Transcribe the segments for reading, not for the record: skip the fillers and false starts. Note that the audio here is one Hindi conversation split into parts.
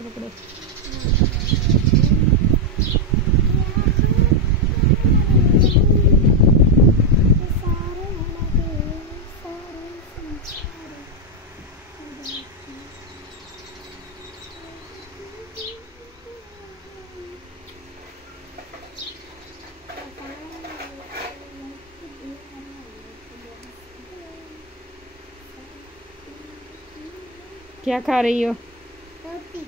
पकड़ो। क्या खा रही हो? रोटी।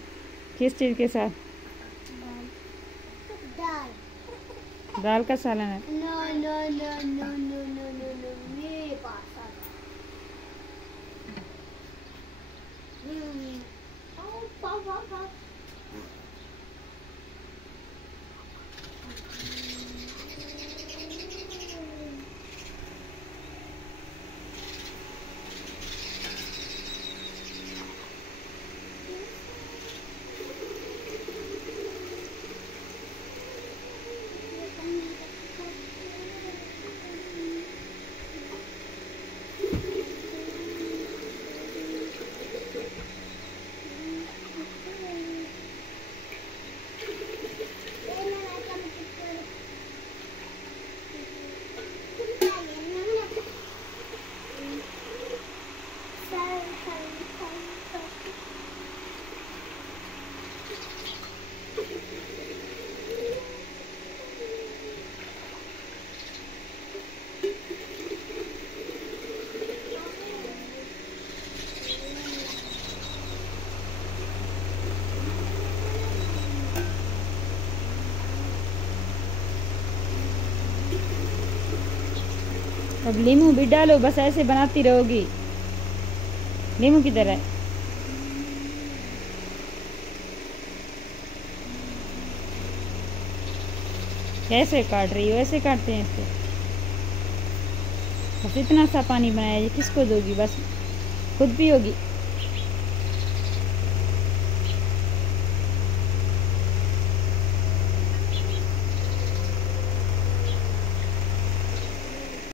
किस चीज के साथ? दाल। दाल का सालन है। No no no no no no no no मेरे पास अब नींबू भी डालो, बस ऐसे बनाती रहोगी नींबू की तरह। कैसे काट रही हो? ऐसे काटते हैं इसको। बस इतना सा पानी बनाया, ये किसको दोगी? बस खुद पियोगी।